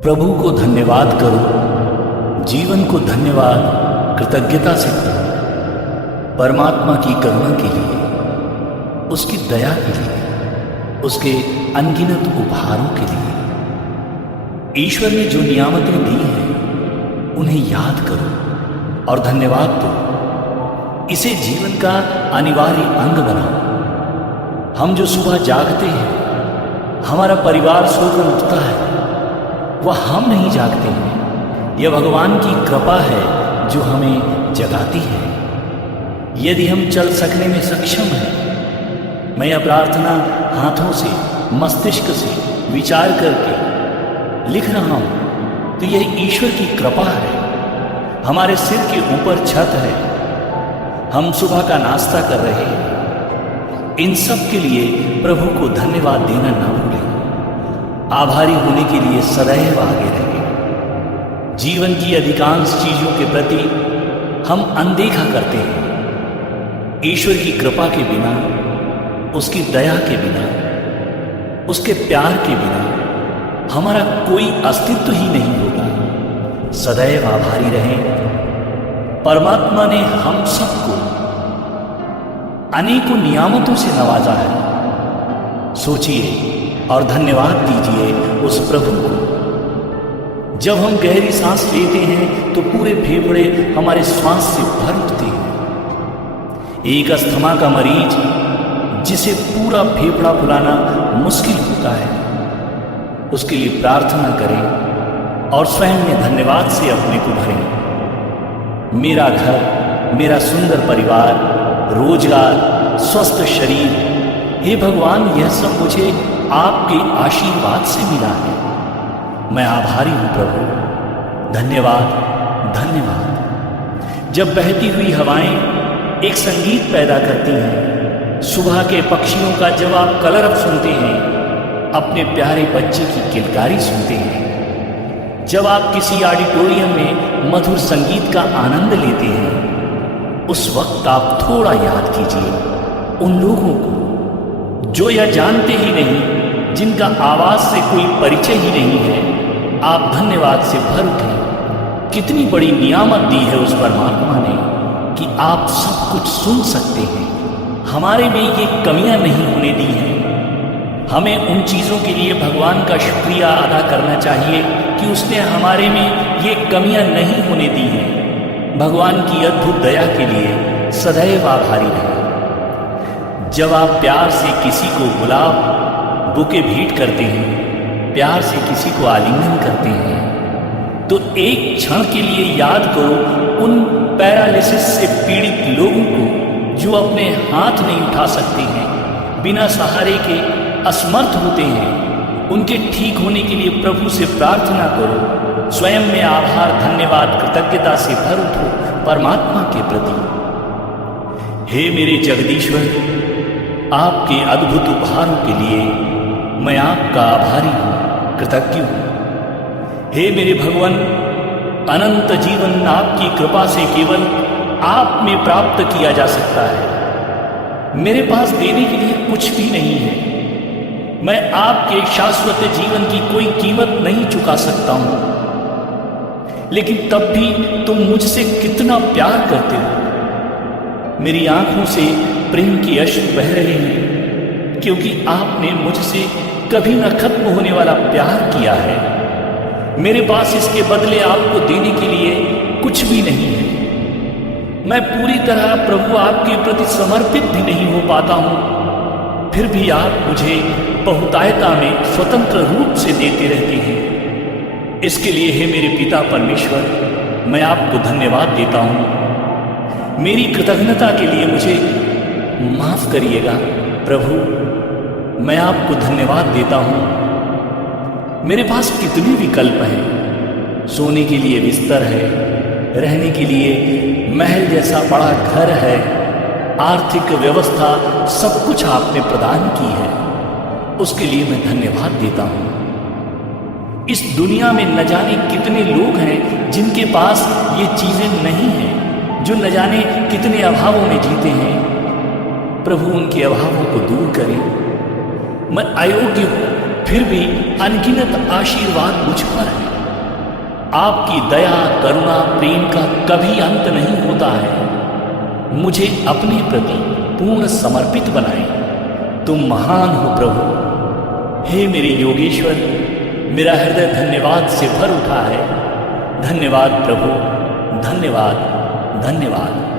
प्रभु को धन्यवाद करो, जीवन को धन्यवाद कृतज्ञता से करो, परमात्मा की करुणा के लिए, उसकी दया के लिए, उसके अनगिनत उपहारों के लिए। ईश्वर ने जो नियामतें दी हैं उन्हें याद करो और धन्यवाद दो। इसे जीवन का अनिवार्य अंग बनाओ। हम जो सुबह जागते हैं, हमारा परिवार सोकर उठता है, वह हम नहीं जागते हैं। यह भगवान की कृपा है जो हमें जगाती है। यदि हम चल सकने में सक्षम हैं, मैं यह प्रार्थना हाथों से, मस्तिष्क से विचार करके लिख रहा हूं, तो यह ईश्वर की कृपा है। हमारे सिर के ऊपर छत है, हम सुबह का नाश्ता कर रहे हैं। इन सब के लिए प्रभु को धन्यवाद देना न भूलें। आभारी होने के लिए सदैव आगे रहें। जीवन की अधिकांश चीजों के प्रति हम अनदेखा करते हैं। ईश्वर की कृपा के बिना, उसकी दया के बिना, उसके प्यार के बिना हमारा कोई अस्तित्व ही नहीं होगा। सदैव आभारी रहें। परमात्मा ने हम सबको अनेकों नियामतों से नवाजा है। सोचिए और धन्यवाद दीजिए उस प्रभु को। जब हम गहरी सांस लेते हैं तो पूरे फेफड़े हमारे श्वास से भर उठते हैं। एक अस्थमा का मरीज जिसे पूरा फेफड़ा फुलाना मुश्किल होता है, उसके लिए प्रार्थना करें और स्वयं में धन्यवाद से अपने को भरें। मेरा घर, मेरा सुंदर परिवार, रोजगार, स्वस्थ शरीर, हे भगवान, यह सब मुझे आपके आशीर्वाद से मिला है। मैं आभारी हूं प्रभु। धन्यवाद, धन्यवाद। जब बहती हुई हवाएं एक संगीत पैदा करती हैं, सुबह के पक्षियों का जब आप कलरव सुनते हैं, अपने प्यारे बच्चे की किलकारी सुनते हैं, जब आप किसी ऑडिटोरियम में मधुर संगीत का आनंद लेते हैं, उस वक्त आप थोड़ा याद कीजिए उन लोगों को जो यह जानते ही नहीं, जिनका आवाज से कोई परिचय ही नहीं है। आप धन्यवाद से भर उठे। कितनी बड़ी नियामत दी है उस परमात्मा ने कि आप सब कुछ सुन सकते हैं। हमारे में ये कमियां नहीं होने दी हैं। हमें उन चीज़ों के लिए भगवान का शुक्रिया अदा करना चाहिए कि उसने हमारे में ये कमियां नहीं होने दी हैं। भगवान की अद्भुत दया के लिए सदैव आभारी रहें। जब आप प्यार से किसी को गुलाब बुके भेंट करते हैं, प्यार से किसी को आलिंगन करते हैं, तो एक क्षण के लिए याद करो उन पैरालिसिस से पीड़ित लोगों को जो अपने हाथ नहीं उठा सकते हैं, बिना सहारे के असमर्थ होते हैं। उनके ठीक होने के लिए प्रभु से प्रार्थना करो। स्वयं में आभार, धन्यवाद, कृतज्ञता से भर उठो परमात्मा के प्रति। हे मेरे जगदीश्वर, आपके अद्भुत उपहारों के लिए मैं आपका आभारी हूँ, कृतज्ञ हूँ। हे मेरे भगवान, अनंत जीवन आपकी कृपा से केवल आप में प्राप्त किया जा सकता है। मेरे पास देने के लिए कुछ भी नहीं है। मैं आपके शाश्वत जीवन की कोई कीमत नहीं चुका सकता हूँ, लेकिन तब भी तुम मुझसे कितना प्यार करते हो। मेरी आंखों से प्रेम की अश्रु बह रहे हैं, क्योंकि आपने मुझसे कभी न खत्म होने वाला प्यार किया है। मेरे पास इसके बदले आपको देने के लिए कुछ भी नहीं है। मैं पूरी तरह प्रभु आपके प्रति समर्पित भी नहीं हो पाता हूं, फिर भी आप मुझे बहुतायता में स्वतंत्र रूप से देते रहते हैं। इसके लिए हे मेरे पिता परमेश्वर, मैं आपको धन्यवाद देता हूं। मेरी कृतज्ञता के लिए मुझे माफ करिएगा प्रभु। मैं आपको धन्यवाद देता हूं। मेरे पास कितने विकल्प हैं। सोने के लिए बिस्तर है, रहने के लिए महल जैसा बड़ा घर है, आर्थिक व्यवस्था, सब कुछ आपने प्रदान की है। उसके लिए मैं धन्यवाद देता हूं। इस दुनिया में न जाने कितने लोग हैं जिनके पास ये चीजें नहीं हैं, जो न जाने कितने अभावों में जीते हैं। प्रभु उनके अभावों को दूर करें। मैं अयोग्य हूं, फिर भी अनगिनत आशीर्वाद मुझ पर है। आपकी दया करुणा प्रेम का कभी अंत नहीं होता है। मुझे अपने प्रति पूर्ण समर्पित बनाए। तुम महान हो प्रभु। हे मेरे योगेश्वर, मेरा हृदय धन्यवाद से भर उठा है। धन्यवाद प्रभु, धन्यवाद, धन्यवाद।